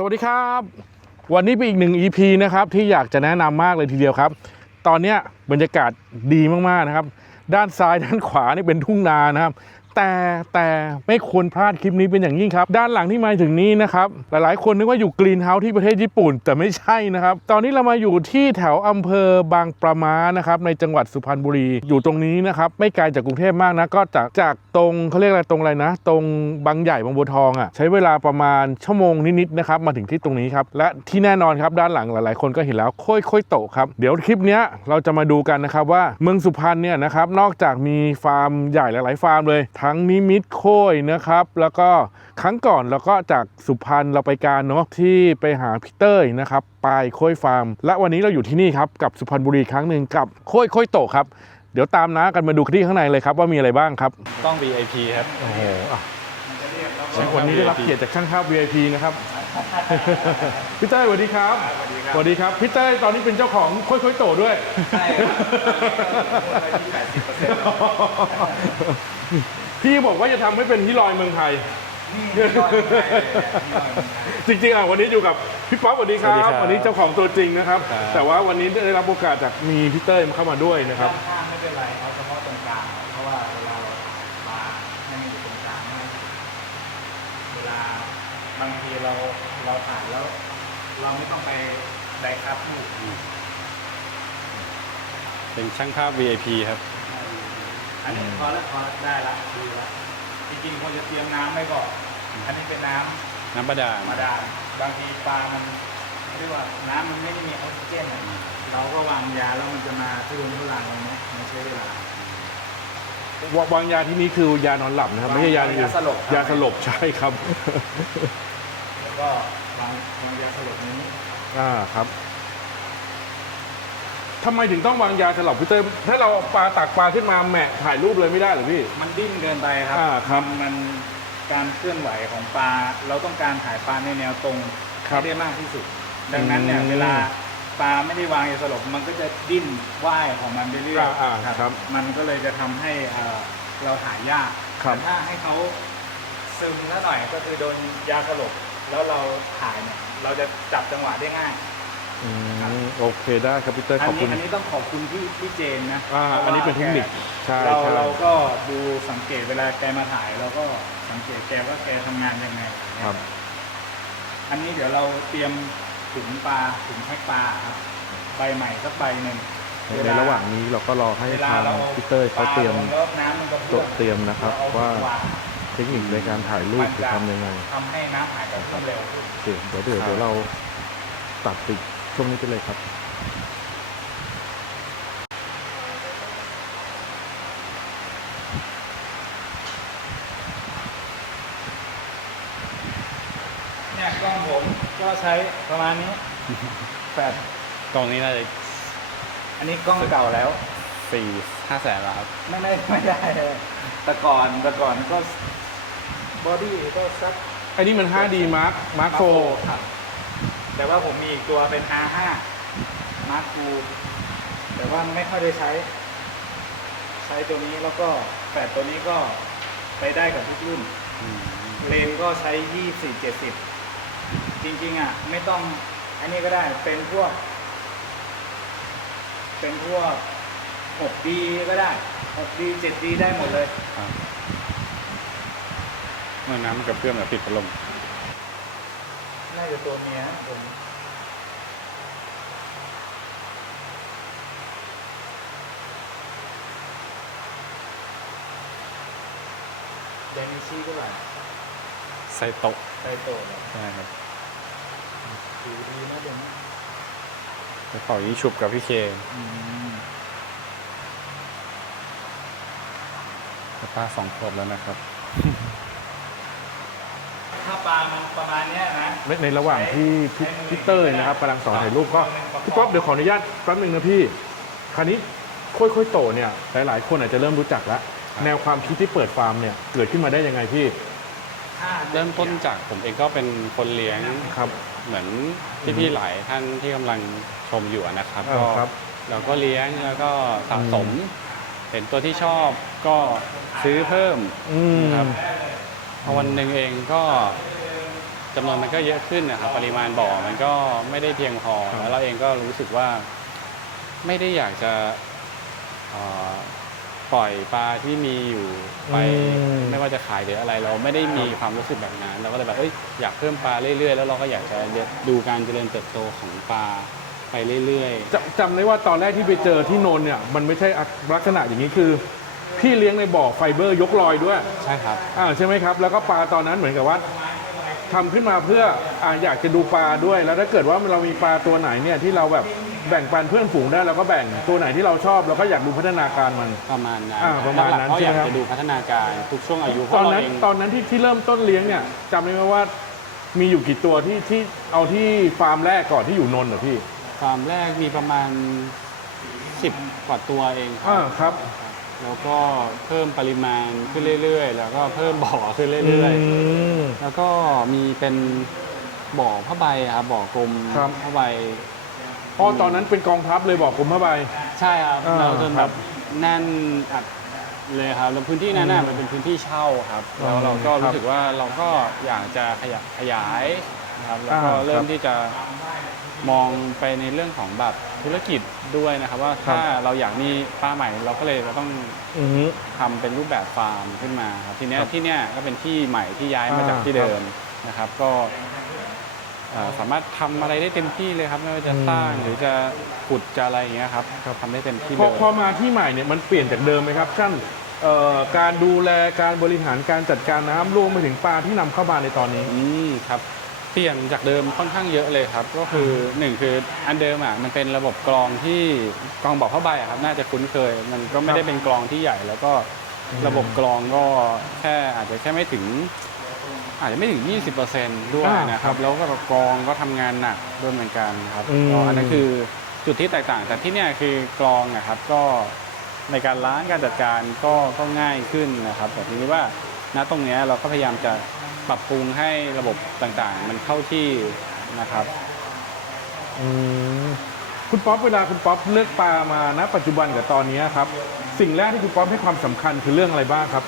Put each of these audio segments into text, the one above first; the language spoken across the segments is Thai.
สวัสดีครับ วันนี้เป็นอีกหนึ่ง EP นะครับที่อยากจะแนะนำมากเลยทีเดียวครับ ตอนนี้บรรยากาศดีมากๆนะครับ ด้านซ้ายด้านขวานี่เป็นทุ่งนานะครับ แต่แต่ไม่ควรพลาดคลิปนี้เป็นอย่างยิ่งครับ ด้านหลังที่มาถึงนี้นะครับหลายๆ คนนึกว่าอยู่กรีนเฮาส์ที่ประเทศญี่ปุ่น แต่ไม่ใช่นะครับ ตอนนี้เรามาอยู่ที่แถวอำเภอบางประมานะครับในจังหวัดสุพรรณบุรีอยู่ตรงนี้นะครับไม่ไกลจากกรุงเทพมากนะก็จากจากตรงเขาเรียกอะไรตรงอะไรนะ ตรงบางใหญ่บางบัวทองอะใช้เวลาประมาณชั่วโมงนิดๆนะครับมาถึงที่ตรงนี้ครับและที่แน่นอนครับด้านหลังหลายๆ คนก็เห็นแล้วค่อยค่อยๆโตครับเดี๋ยวคลิปนี้เราจะมาดูกันนะครับว่าเมืองสุพรรณเนี่ยนะครับนอกจากมีฟาร์มใหญ่หลาย ๆ ฟาร์มเลยทงนิมิตโค้ยนะครับ แล้วก็ครั้งก่อนเราก็จากสุพรรณเราไปการเนาะที่ไปหาพี่เต้ยนะครับปายโค้ยฟาร์ม และวันนี้เราอยู่ที่นี่ครับกับสุพรรณบุรีครั้งหนึ่งกับโค้ยค่อยโตครับ เดี๋ยวตามน้ากันมาดูที่ข้างในเลยครับว่ามีอะไรบ้างครับต้อง VIP ครับโอ้โหอะวันนี้ได้รับเกียรติจากช่างภาพ VIP นะครับพี่เต้ยสวัสดีครับสวัสดีครับพี่เต้ยตอนนี้เป็นเจ้าของค่อยๆโตด้วยใช่ครับ ที่แปดสิบเปอร์เซ็นต์พี่บอกว่าจะทำให้เป็นที่ลอยเมืองไทยจริงๆอะวันนี้อยู่กับพี่ป๊อปสวัสดีครับวันนี้เจ้าของตัวจริงนะครับ แต่ว่าวันนี้ได้รับโอกาสจากมีพี่เต้ยเข้ามาด้วยนะครับข้างๆไม่เป็นไรเอาเฉพาะตรงกลางเพราะว่าเวลาเราปลาให้มันอยู่ตรงกลางให้เวลาบางทีเราเราถ่ายแล้ว เราไม่ต้องไปไดครับลูกเป็นช่างภาพ VIP ครับ อันนี้พอแล้วพอได้ละดีละจริงๆควรจะเตรียมน้ำไว้ก่อนอันนี้เป็นน้ำน้ำบาดาลธรรมดาบางทีปลามันเรียกว่าน้ำมันไม่ได้มีออกซิเจนอะเราก็วางยาแล้วมันจะมาทุรนทุรายอะไรเงี้ยมันใช้เวลาวางยาที่นี่คือยานอนหลับนะครับ ไม่ใช่ยาอื่นยาสลบครับ ยาสลบใช่ครับ แล้วก็วางวางยาสลบนี้ อ่าครับ ทำไมถึงต้องวางยาสลบพี่เต้ยถ้าเราเอาปลาตักปลาขึ้นมาแหมะถ่ายรูปเลยไม่ได้เหรอพี่ มันดิ้นเกินไปครับอ่าครับ มันมันการเคลื่อนไหวของปลา เราต้องการถ่ายปลาในแนวตรงครับให้ได้มากที่สุด ดังนั้นเนี่ยอืมเวลาปลาไม่ได้วางยาสลบมันก็จะดิ้นว่ายของมันไปเรื่อยอ่าอ่าครับมันก็เลยจะทำให้เอ่อเราถ่ายยากครับ แต่ถ้าให้เขาซึมซะหน่อยก็คือโดนยาสลบแล้วเราถ่ายเนี่ยเราจะจับจังหวะได้ง่าย อืมโอเคได้ครับพี่เต้ยอัขอบนี้คุณอันนี้ต้องขอบคุณพี่พี่เจนนะอ่าพราะว่าอันนี้เป็นเทคนิคใช่เราใช่ เราก็ดูสังเกตเวลาแกมาถ่ายเราก็สังเกตแกว่าแกทำงานยังไงครับ อันนี้เดี๋ยวเราเตรียมถุงปลาถุงแพ็คปลาครับใบใหม่สักใบหนึ่งในระหว่างนี้เราก็รอให้เวลาทางเราพี่เต้ยเขาเตรียม ปลลงแล้วน้ำมันกระจเพื่อดมเตรียมนะครับเอว่าถุงงเทคนิคในการถ่ายรูปจะทำยังไงทำให้น้ำหายกระเพื่อมเร็วขึ้น โอเคเดี๋ยวเดี๋ยวเดี๋ยวเราตัดติด ช่วงนี้ไปเลยครับ เนี่ยกล้องผมก็ใช้ประมาณนี้แปดกล่องนี้น่าจะอันนี้กล้องเก่าแล้ว สี่ห้าแสนแล้วครับ ไม่ได้ไม่ได้เลยแต่ก่อนแต่ก่อนก็บอดี้ก็สักอันนี้มัน 5D Mark Mark 4ครับ แต่ว่าผมมีอีกตัวเป็น R5 Mark II แต่ว่าไม่ค่อยได้ใช้ ใช้ตัวนี้แล้วก็แปดตัวนี้ก็ไปได้กับทุกรุ่น เลนก็ใช้ 24 70 จริงๆอะ ไม่ต้องอันนี้ก็ได้เป็นพวก เป็นพวก 6D ก็ได้ 6D 7D ได้หมดเลย เมื่อน้ำมันกระเพื่อมแบบปิดพัดลม น่าจะตัวเมียนะตัวนี้เดนิชี่ก็แบบไซโตะไซโตะเนี่ยใช่ครับผิวดีนะเดี๋ยวนี้กระเป๋ายิงฉุบกับพี่เคอืมป้าสองขวบแล้วนะครับถ้า ปลามันประมาณเนี้ยนะ ในในระหว่างที่พี่พี่เต้ยนะครับกำลังสอนถ่ายรูปก็พี่ป๊อปเดี๋ยวขออนุญาตแป๊บนึงนะพี่คราวนี้ค่อยๆโตเนี่ยหลายๆ คนอาจจะเริ่มรู้จักแล้วแนวความคิดที่เปิดฟาร์มเนี่ยเกิดขึ้นมาได้ยังไงพี่ถ้าเริ่มต้นจากผมเองก็เป็นคนเลี้ยงครับเหมือนพี่ๆหลายท่านที่กำลังชมอยู่นะครับก็ครับ เราก็เลี้ยงแล้วก็สะสม เห็นตัวที่ชอบก็ซื้อเพิ่มอืม ครับ พอวันหนึ่งเองก็ จะจำนวนมันก็เยอะขึ้นนะครับปริมาณบ่อมันก็ไม่ได้เพียงพอครับแล้วเราเองก็รู้สึกว่าไม่ได้อยากจะเอ่อปล่อยปลาที่มีอยู่ไปไม่ว่าจะขายหรืออะไร เราไม่ได้มีความรู้สึกแบบนั้น เราก็เลยแบบเอ้ยอยากเพิ่มปลาเรื่อยๆ แล้วเราก็อยากจะดูการเจริญเติบโตของปลาไปเรื่อยๆจำจำได้ว่าตอนแรกที่ไปเจอที่นนท์เนี่ยมันไม่ใช่ลักษณะอย่างนี้คือพี่เลี้ยงในบ่อไฟเบอร์ยกลอยด้วยใช่ครับอ่าใช่ไหมครับ แล้วก็ปลาตอนนั้นเหมือนกับว่า ทำขึ้นมาเพื่ออ่าอยากจะดูปลาด้วย แล้วถ้าเกิดว่าเรามีปลาตัวไหนเนี่ยที่เราแบบแบ่งปันเพื่อนฝูงได้เราก็แบ่งตัวไหนที่เราชอบเราก็อยากดูพัฒนาการมัน ประมาณนั้นอ่าประมาณนั้นหลักๆก็อยากใช่ไหมครับ จะดูพัฒนาการทุกช่วงอายุเพตอราะนเรานั้นเองตอนนั้นที่ที่เริ่มต้นเลี้ยงเนี่ยจำได้ไหมว่ามีอยู่กี่ตัวที่ที่เอาที่ฟาร์มแรกก่อนที่อยู่นนท์เหรอพี่ฟาร์มแรกมีประมาณ 10 กว่าตัวเองคอ่ารับครับ แล้วก็เพิ่มปริมาณขึ้นเรื่อย ๆ แล้วก็เพิ่มบ่อขึ้นเรื่อยมๆแล้วก็มีเป็นบ่อผ้าใบอะครับบ่อกลมครับ ผ้าใบอ๋อตอนนั้นเป็นกองทัพเลยบอกผมผ้าใบ ใช่ครับอ่าเราจนคแบรับบแน่นอัดเลยครับแล้วพื้นที่นั้นน่ะอืมมันเป็นพื้นที่เช่าครับอืมแล้วเราก็ครัรู้บสึกว่าเราก็อยากจะขยับขยาย นะครับแล้วก็อ่าเริ่ครัมบที่จะมองไปในเรื่องของแบบธุรกิจด้วยนะครับว่าครับ ถ้าเราอยากมีปลาใหม่เราก็เลยจะต้องอือฮึ ทำเป็นรูปแบบฟาร์มขึ้นมาครับทีเนี้ยครับที่เนี้ยก็เป็นที่ใหม่ที่ย้ายมาอ่าจากที่เดิมนะครับ ก็เอ่อสามารถทำอะไรได้เต็มที่เลยครับไม่ว่าจะอืมสร้างหรือจะขุดจะอะไรอย่างเงี้ยครับก็ทำได้เต็มที่พเลอย พอมาที่ใหม่เนี่ยมันเปลี่ยนจากเดิมไหมครับท่านเอ่อการดูแลการบริหารการจัดการน้ำรวมไปถึงปลาที่นำเข้ามาในตอนนี้ อืมครับเปลี่ยนจากเดิมค่อนข้างเยอะเลยครับ ก็คือหนึ่งคืออันเดิมอะมันเป็นระบบกรองที่กรองบอกผ้าใบอะครับ น่าจะคุ้นเคย มันก็ไม่ได้เป็นกรองที่ใหญ่ แล้วก็อืมระบบกรองก็แค่อาจจะแค่ไม่ถึง อาจจะไม่ถึง 20%ด้วยอ่านะคครัรับบแล้วก็กรองก็ทำงานหนักด้วยเหมือนกันครับอืมก็อันนั้นคือจุดที่แตกต่าง แต่ที่เนี่ยคือกรองนะครับก็ในการล้างการจัดการก็ก็ง่ายขึ้นนะครับแต่ทีนี้ว่าณตรงเนี้ยเราก็พยายามจะ ปรับปรุงให้ระบบต่างๆ มันเข้าที่นะครับ อืมคุณป๊อปเวลาคุณป๊อปเลือกปลามาณปัจจุบันกับตอนนี้ครับ สิ่งแรกที่คุณป๊อปให้ความสำคัญคือเรื่องอะไรบ้างครับ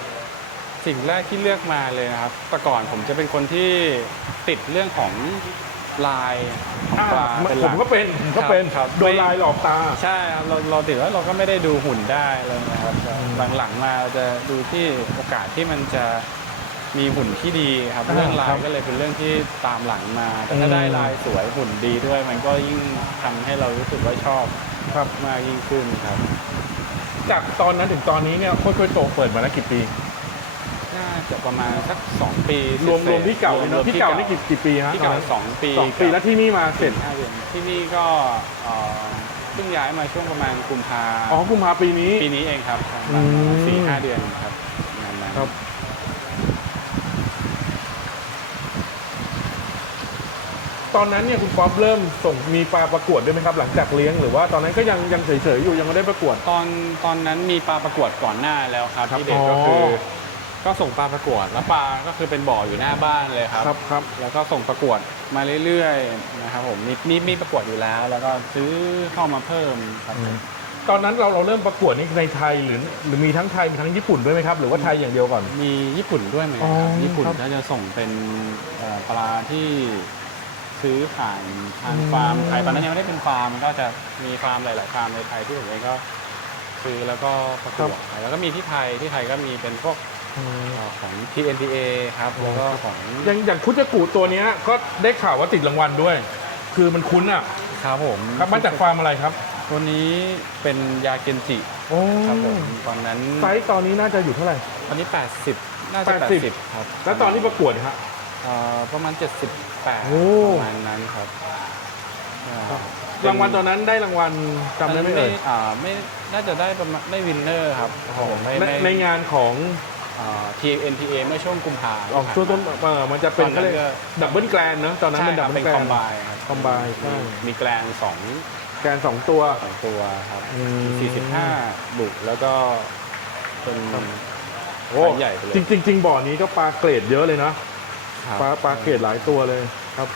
สิ่งแรกที่เลือกมาเลยนะครับ แต่ก่อนผมจะเป็นคนที่ติดเรื่องของลายของปลาเป็นหผลัมกก็เป็นผมก็เป็นครับ โดนลายหลอกตา ใช่ครับเราเราถือว่าเราก็ไม่ได้ดูหุ่นได้เลยนะครับแต่อืมหลังๆมาเราจะดูที่โอกาสที่มันจะ มีหุ่นที่ดีครับอ่าเรื่องลาครัยบก็เลยเป็นเรื่องที่ตามหลังมา แต่ถ้าอืมได้ลายสวยหุ่นดีด้วย มันก็ยิ่งทำให้เรารู้สึกว่าชอบครับมากยิ่งขึ้นครับ จากตอนนั้นถึงตอนนี้เนี่ยค่อยๆโตเปิดมาแล้วกี่ปีน่าจะประมาณสักสองปีรวมเศษๆรวมที่เก่าเลยเนอะรวมที่เก่านี่กี่กี่ปีฮะที่เก่าตอนนั้นสองปีสองปีแล้วที่นี่มาเสร็จห้าเดือนที่นี่ก็เอ่อเพิ่งย้ายมาช่วงประมาณกุมภาอ๋อกุมภาปีนี้ปีนี้เองครับอืมสี่ห้าเดือนครับประมาณนั้นครับ ตอนนั้นเนี่ยคุณป๊อปเริ่มส่งมีปลาประกวดด้วยไหมครับ หลังจากเลี้ยงหรือว่าตอนนั้นก็ยังยังเฉยๆอยู่ยังไม่ได้ประกวด ตอนตอนนั้นมีปลาประกวดก่อนหน้าแล้วครับครับที่เด็กอ๋อก็คือก็ส่งปลาประกวดแล้วปลาก็คือเป็นบ่ออยู่หน้าบ้านเลยครับ ครับครับแล้วก็ส่งประกวดมาเรื่อยๆนะครับผมมีมีมีประกวดอยู่แล้ว แล้วก็ซื้อเข้ามาเพิ่มครับอืมตอนนั้นเราเราเริ่มประกวดนี่ในไทยหรือหรือมีทั้งไทยมีทั้งญี่ปุ่นด้วยไหมครับ หรือว่าไทยอย่างเดียวก่อน มีญี่ปุ่นด้วยไหมคอ๋รับอญี่ปุ่นครับก็จะส่งเป็นเอ่อปลาที่ ซื้อผ่านทางอืมฟาร์มไทยตอนนั้นยังไม่ได้เป็นฟาร์มมันก็จะมีฟาร์มหลาย ๆ ฟาร์มในไทยที่ผมเองก็ซื้อแล้วก็ประกวดแล้วก็มีที่ไทยที่ไทยก็มีเป็นพวกอืมเอ่อของ TNTA ครับแล้วก็ของอย่างอย่างคุจกูตัวเนี้ยก็ได้ข่าวว่าติดรางวัลด้วย คือมันคุ้นอะครับผมครับมาจากฟาร์มอะไรครับ ตัวนี้เป็นยาเกนจิโอ้ครับผมตอนนั้นไซส์ตอนนี้น่าจะอยู่เท่าไหร่ตอนนี้ 80 น่าจะ 80 80ครับ แล้วตอนที่ประกวดฮะเอ่อประมาณ 78โอ้ ประมาณนั้นครับอ่ารางวัลตอนนั้นได้รางวัลจำได้ไหมเอ่ยอ่าไม่น่าจะได้ประมาณได้วินเนอร์ครับผมไม่ในไม่ในงานของอ่า TNTA เมื่อช่วงกุมภาออกช่วงต้นเออมันจะเป็นตอนนั้นเขาเรียกก็ ดับเบิลแกรนเนอะตอนนั้นใช่เป็นคดัรับบเบิเป็ลนแกรคอนมไบครับ combine ใช่มีแกลนสองแกรนสองตัว สองตัวครับอืม45บุกแล้วก็เป็น โอ้ไซส์ใหญ่ไปเลย จริงจริงจริงบ่อนี้ก็ปลาเกรดเยอะเลยนะ ครับปลาปลาเกรดหลายตัวเลยครับ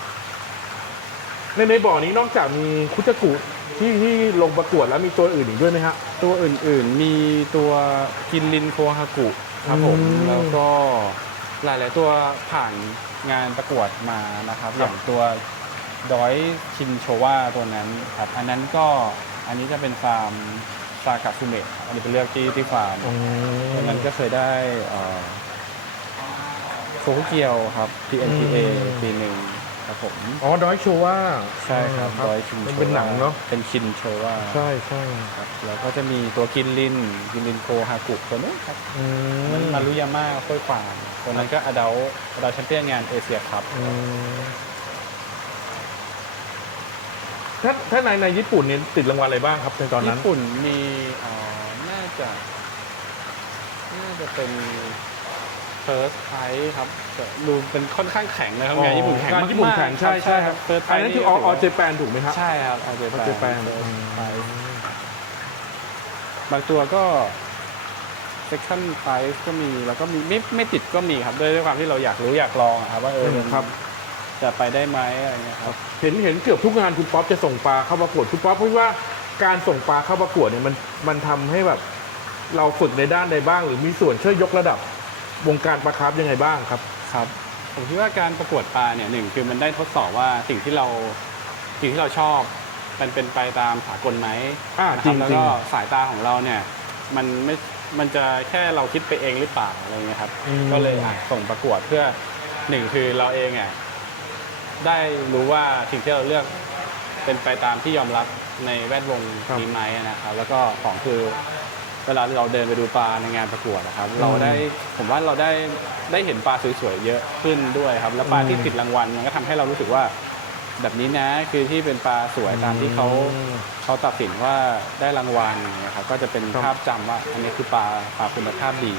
ในในบ่อนี้นอกจากมีคุจกุที่ที่ลงประกวดแล้วมีตัวอื่นอีกด้วยไหมฮะ ตัวอื่นๆมีตัวกินลินโคฮากุครับผม อืมแล้วก็หลายๆตัวผ่านงานประกวดมานะครับ ครับ อย่างตัวดอยชินโชวาตัวนั้นครับ อันนั้นก็อันนี้จะเป็นฟาร์มซากาซูเมะอันนี้เป็นเลือกที่ที่ฟาร์มตัวนั้นก็เคยได้เอ่อ โชคุเกียวครับ PNPA อืมปีหนึ่งครับผม อ๋อดอยโชว่าใช่ครับดอยชินมันโชเป็นหนังเนาะเป็นชินโชวาใช่ใช่ครับแล้วก็จะมีตัวกินลินกินลินโคฮากุตัวนู้นครับอืมันมมารุยาม่าค่อยขวางตัวนั้นก็อดัลอดัลแชมเปี้ยนงานเอเชียครับอืมถ้าถ้าในในญี่ปุ่นเนี่ยติดรางวัลอะไรบ้างครับในตอนนั้น ญี่ปุ่นมีเอ่อน่าจะ น่าจะเป็น first prize ครับแต่ดูเป็นค่อนข้างแข็งนะครับงานญี่ปุ่นแข็งงานมากๆญี่ปุ่นแข่งใช่ใช่ครับเฟิร์สไพรอันส์นั้นคือออเจแปนถูกไหมครับใช่ครับออเจออเจแปนบางตัวก็ second prize ก็มีแล้วก็มีไม่ไม่ติดก็มีครับด้วยด้วยความที่เราอยากรู้อยากลองอะครับว่าเออมันครับจะไปได้ไหมอะไรเงี้ยครับเห็นเห็นเกือบทุกงานคุณป๊อปจะส่งปลาเข้าประกวดคุณป๊อปพูดว่าการส่งปลาเข้าประกวดเนี่ยมันมันทำให้แบบ เราฝึกในด้านใดบ้าง หรือมีส่วนช่วยยกระดับ วงการปลาคาร์ฟยังไงบ้างครับ ครับ ผมคิดว่าการประกวดปลาเนี่ยหนึ่งคือมันได้ทดสอบว่าสิ่งที่เราสิ่งที่เราชอบมันเป็นไปตามสากลไหมอ่านะจคริรังบแล้วจริงก็สายตาของเราเนี่ยมันไม่มันจะแค่เราคิดไปเองหรือเปล่าอะไรเงี้ยครับ อืม ก็เลยอะส่งประกวดเพื่อหนึ่งคือเราเองอะได้รู้ว่าสิ่งที่เราเลือกเป็นไปตามที่ยอมรับในแวดวงนี้ไหมนะครับ แล้วก็ของคือ เวลาเราเดินไปดูปลาในงานประกวดนะครับ เราได้ผมว่าเราได้ได้เห็นปลาสวยๆเยอะขึ้นด้วยครับ แล้วปลาที่ติดรางวัลมันก็ทำให้เรารู้สึกว่า แบบนี้นะคือที่เป็นปลาสวยตามที่เขาอืมเขาตัดสินว่าได้รางวัลอย่างเงี้ยครับก็จะเป็นครับภาพจำว่า อันนี้คือปลาปลาคุณภาพดี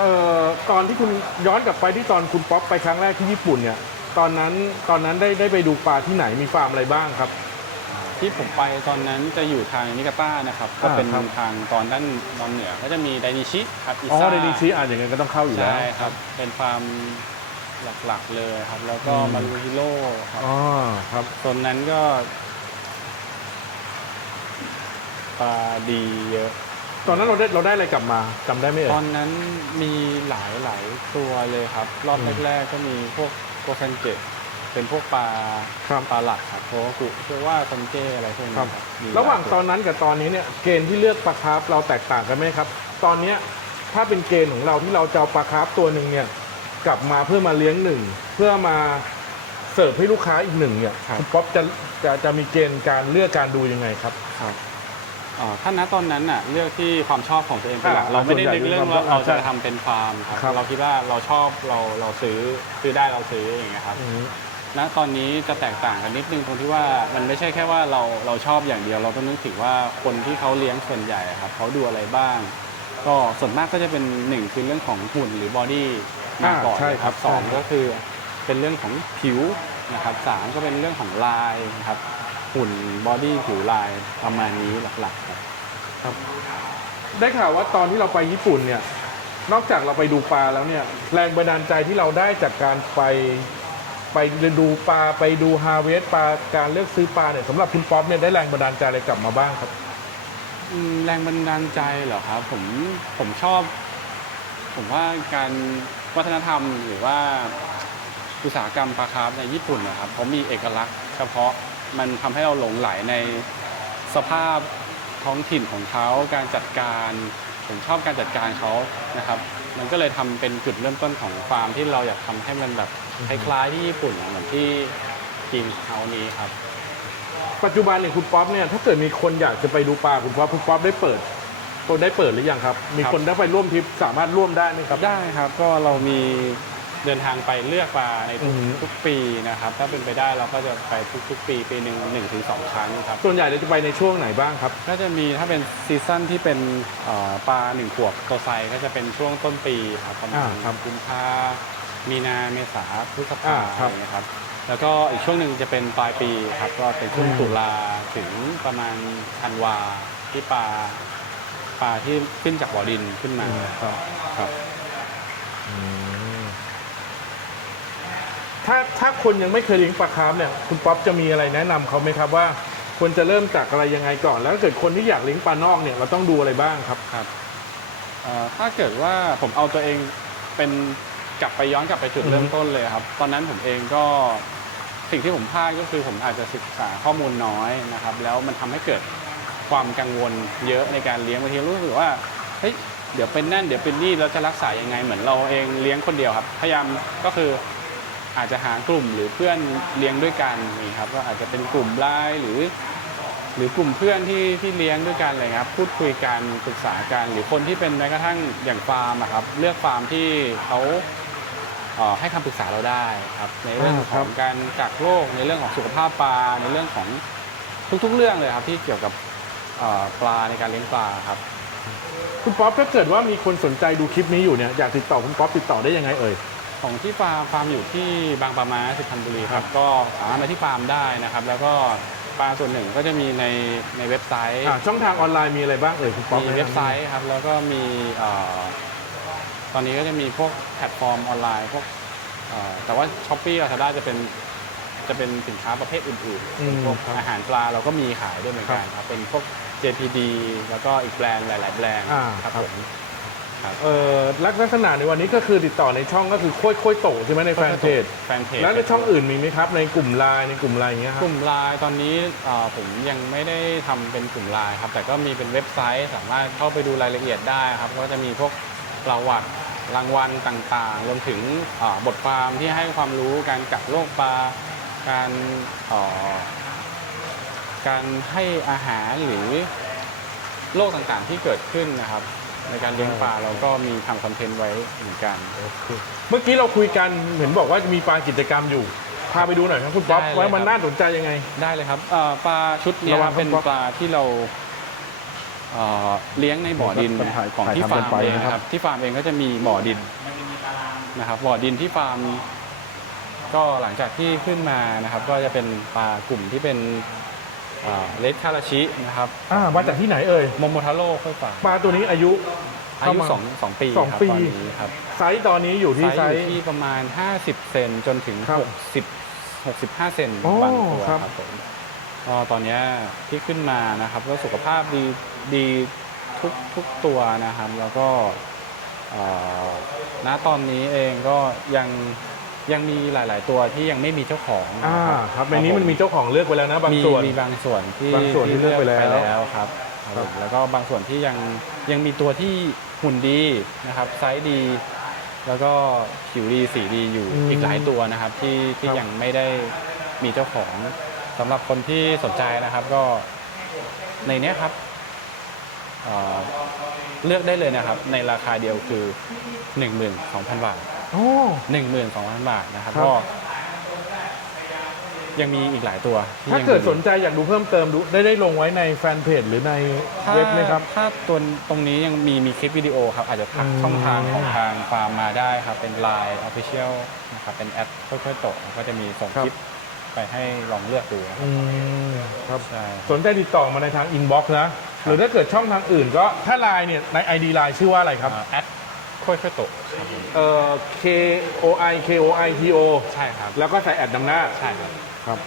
เอ่อตอนที่คุณย้อนกลับไปที่ตอนคุณป๊อปไปครั้งแรกที่ญี่ปุ่นเนี่ยตอนนั้นตอนนั้นได้ได้ไปดูปลาที่ไหนมีฟาร์มอะไรบ้างครับ ที่ผมไปตอนนั้นจะอยู่ทางนิกาต้านะครับ ก็เป็นครับ ทางตอนด้านตอนเหนือ ก็จะมีไดนิชิครับอิอ๋อซ่าในดีซีอ่านอย่างเงี้ยก็ต้องเข้าอยู่แล้ว ใช่ครับ เป็นฟาร์มหลักๆเลยครับ แล้วก็อืม มารูฮิโร่ครับอ๋อครับตอนนั้นก็ปลาดีเยอะ ตอนนั้นเราได้เราได้อะไรกลับมาจำได้ไหมเอ่ตอย นนั้นมีหลายหลายตัวเลยครับ รอบอืม แรก ๆ ก็มีพวกโกเซนเกต เป็นพวกปลาครับปลาหลักครับโคกุเชื่อว่าซันเจอะไรพวกนี้ครับครับมีระหว่างลยตอนนั้นกับตอนนี้เนี่ยเกณฑ์ที่เลือกปลาคาร์ฟเราแตกต่างกันไหมครับ ตอนเนี้ยถ้าเป็นเกณฑ์ของเราที่เราจะเอาปลาคาร์ฟตัวหนึ่งเนี่ยกลับมาเพื่อมาเลี้ยงหนึ่งเพื่อมาเสิร์ฟให้ลูกค้าอีกหนึ่งเนี่ยคุณป๊อปจะจะจะมีเกณฑ์การเลือกการดูยังไงครับ ครับอ๋อถ้าณตอนนั้นน่ะเลือกที่ความชอบของตัวเองเป็นหลักอ่าเราไม่ได้ส่วนใหญ่นึกเรื่องเป็นความว่าเราใช่จะทำเป็นฟาร์มครับครับเราคิดว่าเราชอบเราเราซื้อซื้อได้เราซื้ออย่างเงี้ยครับ อืม ณตอนนี้จะแตกต่างกันนิดนึงตรงที่ว่ามันไม่ใช่แค่ว่าเราเราชอบอย่างเดียว เราต้องนึกถึงว่าคนที่เขาเลี้ยงส่วนใหญ่อะครับเขาดูอะไรบ้าง ก็ส่วนมากก็จะเป็นหนึ่งคือเรื่องของหุ่นหรือบอดี้มาก่อนอ่าใช่ครับสองใช่ครับ ก็คือเป็นเรื่องของผิวนะครับสามก็เป็นเรื่องของลายนะครับหุ่นบอดี้ผิวลายประมาณนี้หลักๆครับครับได้ข่าวว่าตอนที่เราไปญี่ปุ่นเนี่ย นอกจากเราไปดูปลาแล้วเนี่ย แรงบันดาลใจที่เราได้จากการไป ไปดูปลาไปดูฮาเวสปลาการเลือกซื้อปลาเนี่ยสำหรับคุณป๊อปเนี่ยได้แรงบันดาลใจอะไรกลับมาบ้างครับ อืมแรงบันดาลใจเหรอครับผมผมชอบ ผมว่าการวัฒนธรรมหรือว่าอุตสาหกรรมปลาคาร์ฟในญี่ปุ่นนะครับเขามีเอกลักษณ์เฉพาะมันทำให้เราหลงไหลในสภาพท้องถิ่นของเขาการจัดการ ผมชอบการจัดการเขานะครับ มันก็เลยทำเป็นจุดเริ่มต้นของฟาร์มที่เราอยากทำให้มันแบบคล้ายๆที่ญี่ปุ่นเหมือนที่กิงเฮานี้ครับ ปัจจุบันเนี่ยคุณป๊อปเนี่ยถ้าเกิดมีคนอยากจะไปดูปลาคุณป๊อปคุณป๊อปได้เปิดตัวได้เปิดหรือยังครับ มีครับคนได้ไปร่วมทริปสามารถร่วมได้ไหมครับได้ครับ ก็เรามี เดินทางไปเลือกปลาในทุกอืม ทุกปีนะครับ ถ้าเป็นไปได้เราก็จะไปทุกๆ ปีปีหนึ่งหนึ่งถึงสองครั้งครับ ส่วนใหญ่เราจะไปในช่วงไหนบ้างครับ ก็จะมีถ้าเป็นซีซั่นที่เป็นเอ่อปลาหนึ่งขวบตัวไซก็จะเป็นช่วงต้นปีครับประมาณอ่าครับกุมภามีนาเมษาพฤษภาอ่าคอะรับไรเงี้ยครับ แล้วก็อีกช่วงหนึ่งจะเป็นปลายปีครับ ก็เป็นช่วงอืม ตุลาถึงประมาณธันวาที่ปลาปลาที่ขึ้นจากบ่อดินขึ้นมาครับ ครับ ถ้าถ้าคนยังไม่เคยเลี้ยงปลาคาร์ฟเนี่ยคุณป๊อปจะมีอะไรแนะนำเขาไหมครับว่าควรจะเริ่มจากอะไรยังไงก่อน แล้วถ้าเกิดคนที่อยากเลี้ยงปลานอกเนี่ยเราต้องดูอะไรบ้างครับครับ เอ่อถ้าเกิดว่าผมเอาตัวเองเป็นกลับไปย้อนกลับไปจุดอือฮึ เริ่มต้นเลยครับ ตอนนั้นผมเองก็สิ่งที่ผมพลาดก็คือผมอาจจะศึกษาข้อมูลน้อยนะครับ แล้วมันทำให้เกิดความกังวลเยอะในการเลี้ยงบางทีรู้สึกว่าเฮ้ยเดี๋ยวเป็นนั่นเดี๋ยวเป็นนี่เราจะรักษายังไงเหมือนเราเองเลี้ยงคนเดียวครับ พยายามก็คือ อาจจะหากลุ่มหรือเพื่อนเลี้ยงด้วยกันนี่ครับก็อาจจะเป็นกลุ่มไลน์หรือ หรือกลุ่มเพื่อนที่ที่เลี้ยงด้วยกันอะไรเลยครับ พูดคุยกันปรึกษากันหรือคนที่เป็นแม้กระทั่งอย่างฟาร์มอะครับเลือกฟาร์มที่เขาเอ่อให้คำปรึกษาเราได้ครับ ในเรื่องอ่าขครัอบงการกักโรคในเรื่องของสุขภาพปลาในเรื่องของทุกๆ เรื่องเลยครับที่เกี่ยวกับเอ่อปลาในการเลี้ยงปลาครับ คุณป๊อปถ้าเกิดว่ามีคนสนใจดูคลิปนี้อยู่เนี่ยอยากติดต่อคุณป๊อปติดต่อได้ยังไงเอ่ย ของที่ฟาร์มฟาร์มอยู่ที่บางปะมาสุพรรณบุรีครับก็สามารถมาที่ฟาร์มได้นะครับ แล้วก็ปลาส่วนหนึ่งก็จะมีในในเว็บไซต์อ่าช่องทางออนไลน์มีอะไรบ้างเอ่ยคุณป๊อปมีเว็บไซต์ครับแล้วก็มีเอ่อตอนนี้ก็จะมีพวกแพลตฟอร์มออนไลน์พวกเอ่อแต่ว่าช้อปปี้ลาซาด้าจะเป็นจะเป็นสินค้าประเภทอื่นๆอืมพวกครับอาหารปลาเราก็มีขายด้วยเหมือนกันครับเป็นพวก JPD แล้วก็อีกแบรนด์หลาย ๆ แบรนด์อ่าครับครับ ผม ครับเอ่อลักษณะในวันนี้ก็คือติดต่อในช่องก็คือค่อยค่อยๆโตใช่ไหมในแฟนเพจแฟนเพจแล้วในช่องอื่นมีไหมครับ ในกลุ่มไลน์ในกลุ่มไลน์อย่างเงี้ยครักบลุ่มไลน์ตอนนี้เอ่อผมยังไม่ได้ทำเป็นกลุ่มไลน์ครับ แต่ก็มีเป็นเว็บไซต์สามารถเข้าไปดูรายละเอียดได้ครับก็จะมีพวกประวัติรางวัลต่างๆ รวมถึงเอ่อบทความที่ให้ความรู้การกักโรคปลาการเอ่อการให้อาหารหรือโรคต่างๆที่เกิดขึ้นนะครับ ในการเลี้ยงปลาเราก็มีทำคอนเทนต์ไว้เหมือนกัน เมื่อกี้เราคุยกันเห็นบอกว่าจะมีปลากิจกรรมอยู่ พาไปดูหน่อยครับคุณป๊อปได้เลยว่ามันครับ น่าสนใจยังไง ได้เลยครับเอ่อปลาชุดเนี้ยระวังเป็นครับปลาที่เราเอ่อเลี้ยงในบ่อดินครับถ่ายของที่ถ่ายฟาทำร์มกันไปเองนะครับนะครับ ที่ฟาร์มเองก็จะมีบ่อดินมันจะมีตารางนะครับบ่อดินที่ฟาร์ม ก็หลังจากที่ขึ้นมานะครับ ก็จะเป็นปลากลุ่มที่เป็น เลดคาราชินะครับอ่ามาจากที่ไหนเอ่ยโมโมทาโร่ค่อยฝากปลาตัวนี้อายุอายุเข้มสองสองปีสองครับปีตอนนี้ครับไซส์ตอนนี้อยู่ที่ไซไซส์อส์ยู่ที่ประมาณ 50 เซนจนถึงครับ60 65 เซนโอ้บางตัวครับครับผมก็ตอนเนี้ยที่ขึ้นมานะครับก็สุขภาพดีดีทุกทุกตัวนะครับ แล้วก็เอ่อณตอนนี้เองก็ยัง ยังมีหลาย ๆ ตัวที่ยังไม่มีเจ้าของอ่านะครับในนี้มันมีเจ้าของเลือกไปแล้วนะบางมีส่วน มีบางส่วนที่บางส่วนที่เลือกไปแล้วแล้วครับครับผมแล้วก็บางส่วนที่ยังยังมีตัวที่หุ่นดีนะครับไซส์ดี แล้วก็ผิวดีสีดีอยู่อืมอีกหลายตัวนะครับ ที่ที่ครับ ยังไม่ได้มีเจ้าของสำหรับคนที่สนใจนะครับก็ในเนี้ยครับเอ่อเลือกได้เลยนะครับ ในราคาเดียวคือ 12,000 บาท โอ้ 12,000 บาทนะครับครับ ก็ยังมีอีกหลายตัวที่ถ้ายังเกิดมีสนใจอยากดูเพิ่มเติมดูได้ได้ลงไว้ในแฟนเพจหรือในถ้าเว็บไหมครับ ถ้าตัวตรงนี้ยังมีมีคลิปวิดีโอครับ อาจจะทักอืม ช่องทางของทางฟาร์มมาได้ครับ เป็น Line Official นะครับเป็นแอดค่อยๆโตะก็จะมีส่งคลิปไปให้ลองเลือกดูครับอืมครับ ใช่ สนใจติดต่อมาในทางอินบ็อกซ์นะ หรือถ้าเกิดช่องทางอื่นก็ถ้าไลน์เนี่ยใน ID ไลน์ชื่อว่าอะไรครับ แอด ค่อยๆโตะครับผมเอ่อ K O I K O I T O ใช่ครับ แล้วก็ใส่แอดนำหน้า ใช่ครับ ครับ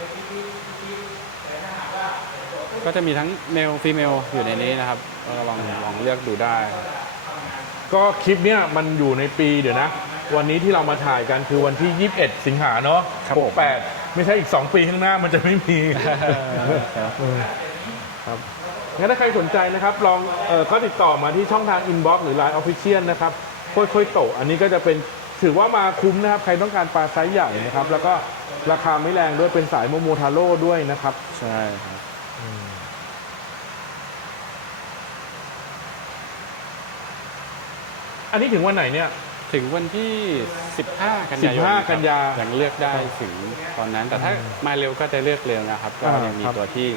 ก็จะมีทั้งเมลฟีเมลอยู่ในนี้นะครับก็ลองลองเลือกดูได้ครับก็คลิปเนี้ยมันอยู่ในปีเดี๋ยวนะ วันนี้ที่เรามาถ่ายกันคือวันที่ 21 สิงหาเนาะครับผม68 ไม่ใช่อีก 2 ปีข้างหน้ามันจะไม่มีเออครับ งั้นถ้าใครสนใจนะครับ ลองเออก็ติดต่อมาที่ช่องทาง Inbox หรือ Line Official นะครับ ค่อยๆโตะอันนี้ก็จะเป็นถือว่ามาคุ้มนะครับ ใครต้องการปลาไซส์ใหญ่นะครับ แล้วก็ราคาไม่แรงด้วยเป็นสายโมโมทาโร่ด้วยนะครับ ใช่ครับอันนี้ถึงวันไหนเนี่ยถึงวันที่ 15 กันยายน15กันยายังเลือกได้ถึงตอนนั้น แต่ถ้ามาเร็วก็จะเลือกเร็วนะครับ ก็อ่ายัยังมีครับ ตัวที่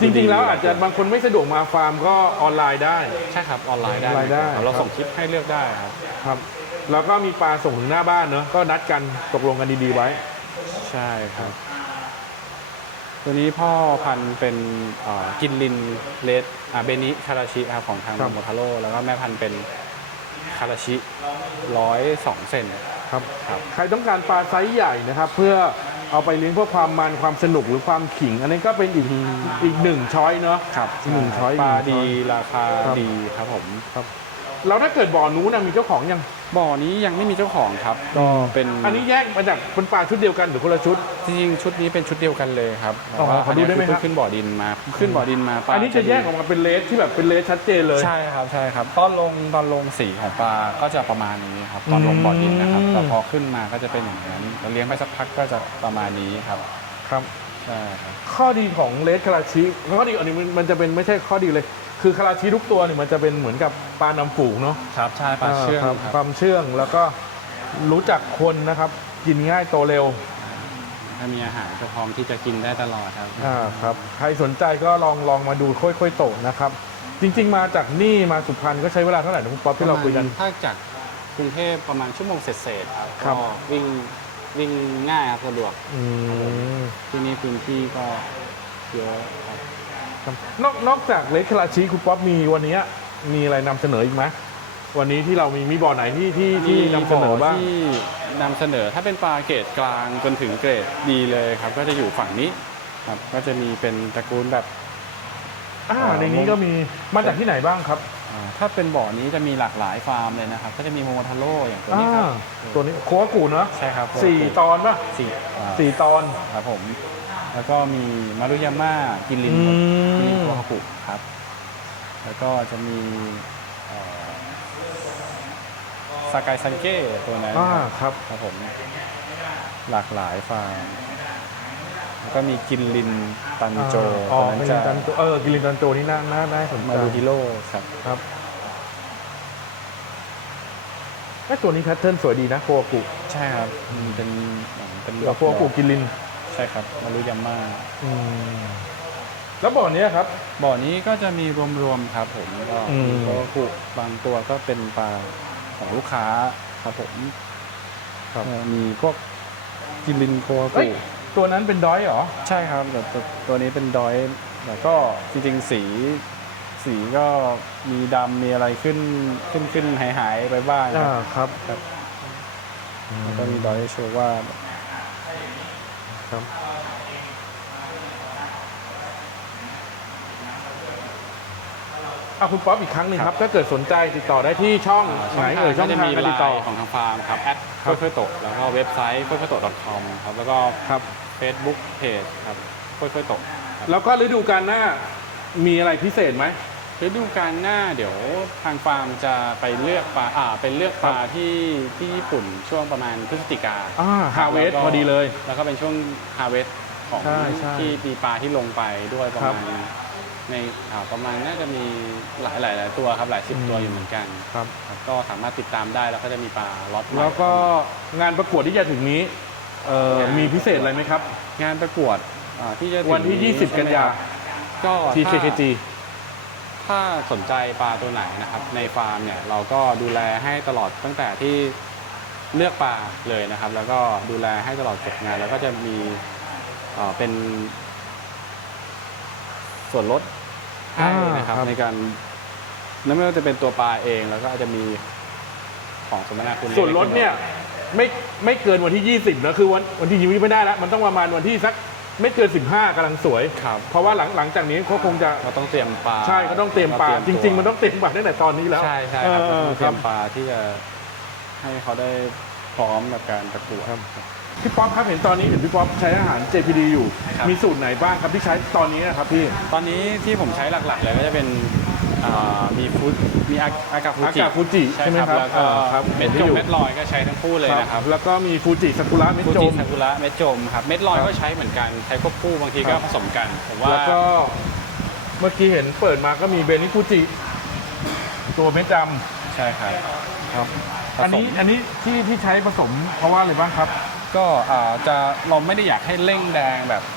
จริง ๆ แล้วอาจจะบางคนไม่สะดวกมาฟาร์มก็ออนไลน์ได้ ใช่ครับออนไลน์ได้ออนไลน์ได้ครับเราครับส่งคลิปให้เลือกได้ครับครับแล้วก็มีปลาส่งถึงหน้าบ้านเนอะก็นัดกันตกลงกันดีๆไว้ ใช่ครับ ตัวนี้พ่อพันธุ์เป็นเอ่อกินลินเลดอาเบนิคาราชิครับของทางครับ โมทาโร่แล้วก็แม่พันธุ์เป็นคาราชิร้อยสองเซนครับ ครับ ใครต้องการปลาไซส์ใหญ่นะครับ เพื่อ เอาไปเลี้ยงเพื่อความมันความสนุกหรือความขิง อันนี้ก็เป็นอีกอีกหนึ่งช้อยเนาะครับหนึ่งช้อยปลาหนึ่งช้อยดีราคาครับดีครับผมครับ แล้วถ้าเกิดบ่อนู้นนะมีเจ้าของยัง บ่อนี้ยังไม่มีเจ้าของครับ ก็เป็นอันนี้แยกมาจากเป็นปลาชุดเดียวกันหรือคนละชุด จริงๆชุดนี้เป็นชุดเดียวกันเลยครับอ๋อแต่ว่าขอดูได้ไหมนนี้ครับ เพิ่งขึ้นบ่อดินมาขึ้นบ่อดินมาปลาอันนี้จะแยกออกมาเป็นเลสที่แบบเป็นเลสชัดเจนเลย ใช่ครับใช่ครับตอนลงตอนลงสีของปลาก็จะประมาณนี้ครับตอนลงบ่อดินนะครับอืม แต่พอขึ้นมาก็จะเป็นอย่างนั้นแล้วเลี้ยงไปสักพักก็จะประมาณนี้ครับครับ ใช่ครับ ข้อดีของเลสคาราชิข้อดีอันนี้มันมันจะเป็นไม่ใช่ข้อดีเลย คือคาราชิทุกตัวเนี่ยมันจะเป็นเหมือนกับปลานำฝูงเนาะครับใช่ปลาเชื่องครับครับความเชื่องแล้วก็รู้จักคนนะครับ กินง่ายโตเร็ว ถ้ามีอาหารก็พร้อมที่จะกินได้ตลอดครับอ่าครับใครสนใจก็ลองลองมาดูค่อยๆโตนะครับ จริง ๆ มาจากนี่มาสุพรรณก็ใช้เวลาเท่าไหร่นะคุณป๊อปที่เราคุยกัน ถ้าจากกรุงเทพประมาณชั่วโมงเศษๆครับครับ ก็วิ่งวิ่งง่ายครับสะดวกอืม ที่นี่พื้นที่ก็เยอะครับครับ นอกนอกจากเลสคาราชิคุณป๊อปมีวันนี้มีอะไรนำเสนออีกไหมวันนี้ที่เรามีมีบ่อไหนที่ที่ที่นำเสนอบ้างที่นำเสนอถ้าเป็นปลาเกรดกลางจนถึงเกรดดีเลยครับ ก็จะอยู่ฝั่งนี้ครับก็จะมีเป็นตระกูลแบบอ่าอ๋อในนี้ก็มีมาจากที่ไหนบ้างครับอ่าถ้าเป็นบ่อนี้จะมีหลากหลายฟาร์มเลยนะครับ ก็จะมีโมโมทาโร่อย่างตัวนี้ครับอ่าตัวนี้โคอากูเนาะใช่ครับสี่ตอนป่ะสี่อ่าสี่ตอนครับผม แล้วก็มีมารุยาม่ากินลินอืม กินลินโคฮากุครับ แล้วก็จะมีสากายซันเก้ตัวนั้นอ่าครับครับครับผมหลากหลายฟาร์มแล้วก็มีกินลินตันโจอ๋อตัวนั้นเป็นจะตันโจเออกิลินตันโจนี่น่าน่าน่าสนใจมารูฮิโร่ครับ ครับไอ้ตัวนี้แพทเทิร์นสวยดีนะโคอากุใช่ครับอืมเป็นเหมือนเป็นเดี๋ยวโคอากุกิลิน ใช่ครับมารุยาม่าอืมแล้วบ่อนี้ครับ บ่อนี้ก็จะมีรวมๆครับผมก็อืมมีโคกุบางตัวก็เป็นปลาของลูกค้าครับผมครับเอ่อมีพวกกินลินโคเอ้กุย ตัวนั้นเป็นดอยเหรอ ใช่ครับแต่ตัวตัวนี้เป็นดอยแล้วก็จริงๆสีสีก็มีดำมีอะไรขึ้นขึ้นขึ้นหายหายๆไปบ้างคอ่ารับครับครับ แล้วก็มีดอยโชว์ว่า ครับเอาคุณป๊อปอีกครั้งหนึ่งครับ ถ้าเกิดสนใจติดต่อได้ที่ช่องไหนเอ่ยช่องก็จะทางมีการไลติดต่อน์ของทางฟาร์มครับแอดครับค่อยๆตกแล้วก็เว็บไซต์ค่อยๆตก .com ครับแล้วก็ครับ Facebook Page ครับค่อยๆตกครับแล้วก็ฤดูกาลหน้ามีอะไรพิเศษไหม ฤดูกาลหน้าเดี๋ยวทางฟาร์มจะไปเลือกปลาอ่าไปเลือกปลาที่ที่ญี่ปุ่นช่วงประมาณพฤศจิกาอ่าฮาเวสแล้ก็พอดีเลย แล้วก็เป็นช่วงฮาเวสของใช่ใช่ ที่มีปลาที่ลงไปด้วยประครับมาณในอ่าประมาณน่าจะมีหลายหลายหลายตัวครับหลายสิบอืมตัวอยู่เหมือนกันครับ ครับก็สามารถติดตามได้แล้วก็จะมีปลาล็อตใหม่ แล้วก็งานประกวดที่จะถึงนี้เอ่อมีพิเศษอะไรไหมครับ งานประกวดอ่าที่จะถึงวันที่ 20ใช่กันไหมยาครับก็ที่ถ้า KKG ถ้าสนใจปลาตัวไหนนะครับ ในฟาร์มเนี่ยเราก็ดูแลให้ตลอดตั้งแต่ที่เลือกปลาเลยนะครับ แล้วก็ดูแลให้ตลอดจบงาน แล้วก็จะมีเอ่อเป็น ส่วนลดให้อ่านนะครับครับในการนั่นไม่ว่าจะเป็นตัวปลาเองแล้วก็อาจจะมีของสมนาคุณส่วนลดเนี่ย ไม่ไม่เกินวันที่ 20นะคือวันวันที่ยี่ไม่ได้แล้วมันต้องประมาณวันที่สัก ไม่เกิน 15กำลังสวย ครับเพราะว่าหลังหลังจากนี้เขาคงจะเราต้องเตรียมปลาใช่เขาต้องเตรียมปลาเาจตัวริง ๆ มันต้องเตรียมปลาตั้งแต่ตอนนี้แล้วใช่ใช่ครับเอเราอต้องเตครีรัยบมปลาที่จะให้เขาได้พร้อมกับการประกวดพี่ป๊อปครับเห็นตอนนี้เห็นพี่ป๊อปใช้อาหาร JPD อยู่ ครับ มีสูตรไหนบ้างครับที่ใช้ตอนนี้นะครับพี่ ตอนนี้ที่ผมใช้หลักๆเลยก็จะเป็นอ่า มีฟุตมีอาอากาฟูอาจิกาฟูจิใช่ใช่ไหมครับครับแล้วก็อ่าครับเม็ดเห็นจมอยู่เม็ดลอยก็ใช้ทั้งคู่เลยนะครับแล้วก็มีฟูจิซากุระเม็ดฟูจจิม ซากุระเม็ดจมครับ เม็ดลอยก็ใช้เหมือนกัน ใช้ควบคู่บางทีคก็รับ ผสมกัน ผมว่าแล้วก็เมื่อกี้เห็นเปิดมาก็มีเบนิฟูจิตัวเม็ดดใช่ครับำครับผสมอันนี้อันนี้ที่ที่ใช้ผสมเพราะว่าอะไรบ้างครับ ก็อ่าจะเราไม่ได้อยากให้เร่งแดงแบบา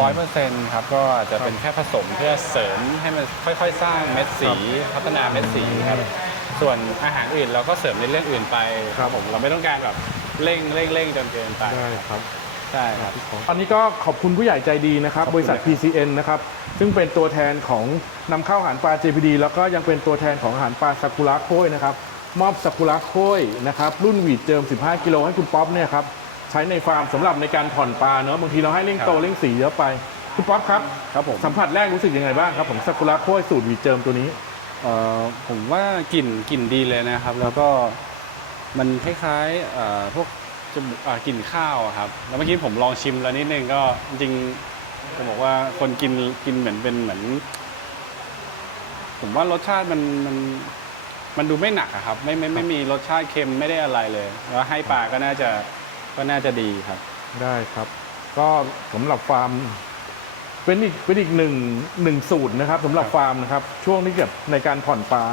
ร้อยเปอร์เซ็นต์ครับก็อาจจะเป็นแค่ผสมเพื่อเสริมให้มันค่อยๆ สร้างเม็ดสีพัฒนาเม็ดสีครับส่วนอาหารอื่นเราก็เสริมในเรื่องอื่นไปครับผมเราไม่ต้องการแบบเร่งเร่งเร่งจนเกินไปได้ครับใช่ครับอันนี้ก็ขอบคุณผู้ใหญ่ใจดีนะครับขอบบคุณริษัทครับ PCN นะครับซึ่งเป็นตัวแทนของนำเข้าอาหารปลา JPD แล้วก็ยังเป็นตัวแทนของอาหารปลาซากุระโค้ยนะครับมอบซากุระโค้ยนะครับรุ่นหวีดเจิม 15 กิโลให้คุณป๊อปเนี่ยครับใช้ในฟาร์มสำหรับในการผ่อนปลาเนอะบางทีเราให้เร่งโตเร่งสีเยอะไปคุณป๊อปครับครับผมสัมผัสแรกรู้สึกยังไงบ้างครับของซากุระโค้ยสูตรหวีดเจิมตัวนี้กเอ่อผมว่ากลิ่นกลิ่นดีเลยนะครับ แล้วก็มันคล้ายๆเอ่อพวกจมูกอ่ากลิ่นข้าวอะครับ แล้วเมื่อกี้ผมลองชิมแล้วนิดนึงก็จริงๆผมบอกว่าคนกินกินเหมือนเป็นเหมือน ผมว่ารสชาติมันมันมันดูไม่หนักอะครับ ไม่ไม่ไม่มีรสชาติเค็มไม่ได้อะไรเลย แล้วให้ปลาก็น่าจะ ก็น่าจะดีครับ ได้ครับ ก็สำหรับฟาร์ม เป็นอีกเป็นอีกหนึ่งหนึ่งสูตรนะครับสำหรับฟาร์มนะครับ ช่วงที่เก็บในการผ่อนปลา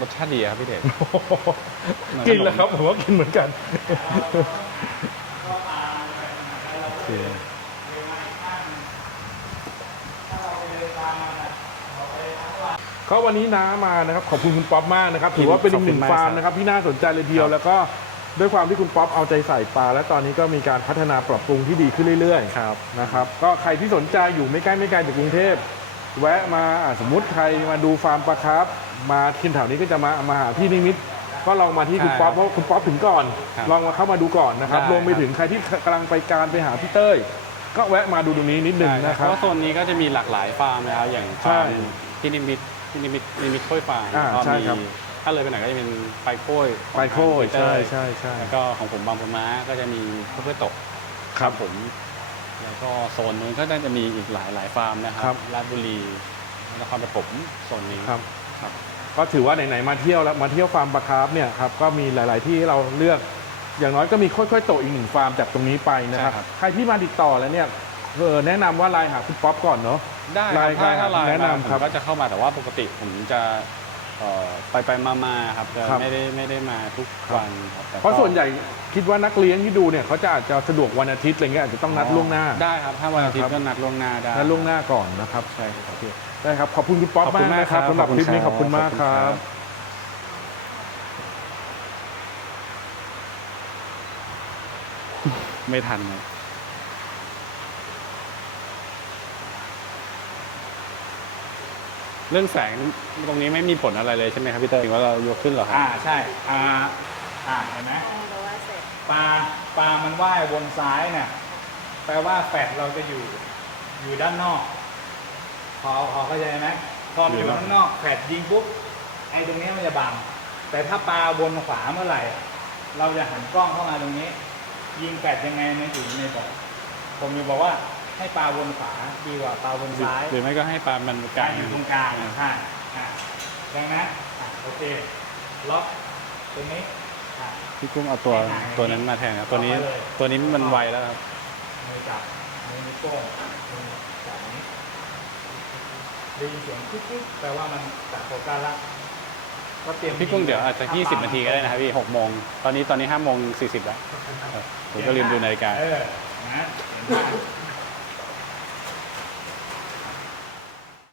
รสชาติดีครับพี่เดช กินแล้วครับผมว่ากินเหมือนกัน โอเค ก็วันนี้น้ามานะครับขอบคุณคุณป๊อปมากนะครับถือว่าเป็นอีกหนึ่งขอบคุณมากฟาร์มครับนะครับที่น่าสนใจเลยทีเดียวครับแล้วก็ด้วยความที่คุณป๊อปเอาใจใส่ปลา และตอนนี้ก็มีการพัฒนาปรับปรุงที่ดีขึ้นเรื่อยๆครับนะครับก็ใครที่สนใจอยู่ไม่ใกล้ไม่ไกลจากกรุงเทพ แวะมาอะสมมุติใครมาดูฟาร์มปลาครับมาทินแถวนี้ก็จะมามาหาพี่นิมิตก็ลองมาที่คุณใช่ป๊อปเพราะคุณป๊อปถึงก่อน ครับลองมาเข้ามาดูก่อนนะครับได้ รวมไปครับถึงใครที่กำลังไปการไปหาพี่เต้ย ก็แวะมาดูตรงนี้นิดนึงใช่นะเพครับ ราะว่าโซนนี้ก็จะมีหลากหลายฟาร์มนะครับอย่างใช่ฟาร์มที่นิมิต ที่นิมิตนิมิตโค้ยฟาร์มอ่าก็ใช่มีครับ ถ้าเลยไปไหนก็จะเป็นไปโค้ยของไปโค้ยทางใช่เต้ยใช่ใช่แล้วก็ของผมบางปะม้าก็จะมีเพื่อตก ครับผม แล้วก็โซนนู้นก็น่าจะมีอีกหลายหลายฟาร์มนะคครัรับบ ราชบุรีนครปฐมโซนนี้ ครับ ครับ ก็ถือว่าไหนๆมาเที่ยวแล้วมาเที่ยวฟาร์มปลาคาร์ฟเนี่ยครับก็มีหลาย ๆ ที่ให้เราเลือก อย่างน้อยก็มีค่อยๆโตอีกหนึ่งฟาร์มจากตรงนี้ไปนะครับ ใช่ครับ ใครที่มาติดต่อแล้วเนี่ย เออแนะนำว่าไลน์หาคุณป๊อปก่อนเนาะ ได้คไลรับน์ถ้าถ้าไลน์แนะนำมาครับผมก็จะเข้ามาแต่ว่าปกติผมจะเอ่อไปไปมามาๆครับจะครับ ไม่ได้ไม่ได้มาทุกวันครับแต่ก็เพราะส่วนใหญ่คิดว่านักเลี้ยงที่ดูเนี่ยเขาจะอาจจะสะดวกวันอาทิตย์อะไรเงี้ยอาจจะต้องนัดล่วงหน้า ได้ครับ ถ้าวันอาทิตครัย์บ ก็นัดล่วงหน้าได้ นัดล่วงหน้าก่อนนะครับใช่ครับได้ครับขอบคุณคุณป๊อปขอบคุมากณมากนะครับครับสำหรับขอบคคุณลิปนี้คขรับอบคุณมากขอบคคุณรัครับ บ ไม่ทันเลย เรื่องแสงตรงนี้ไม่มีผลอะไรเลยใช่ไหมครับพี่เตยว่าเรายกขึ้นเหรอครับอ่าใช่อ่าอ่าเห็นไหมปลาปลามันว่ายวนซ้ายเนี่ยแปลว่าแฟดเราจะอยู่อยู่ด้านนอก พอพอเข้าใจไหมพอมันอยู่ข้างนอกแฟดยิงปุ๊บไอ้ตรงนี้มันจะบัง แต่ถ้าปลาวนขวาเมื่อไหร่ เราจะหันกล้องเข้ามาตรงนี้ ยิงแฟดยังไงมันอยู่ในบ่อผมอยู่บอกว่า ให้ปลาวนขวาดีกว่าปลาวนซ้ายหรือไม่ก็ให้ปลามันกกาลารงอยู่ตรงกลางใช่อะดังนั้นอะโอเคล็อกตรงนี้อะพี่กุ้งเอาตัวตัวนั้นมาแทนครับตัวนี้เอาไปเลยตัวนี้มันไวแล้วครับมือจับมือนิ้วโป้งมือจับนี้ได้ยินเสียงกิ๊กๆแปลว่ามันจับโฟกัสละก็เตรียมพี่กุ้งเดี๋ยวอาจจะ20นาทีก็ได้นะครับพี่6โมงตอนนี้ตอนนี้5โมง40แล้วครับผมก็ลืมดูนาฬิกาเออนะเห็นป่ะ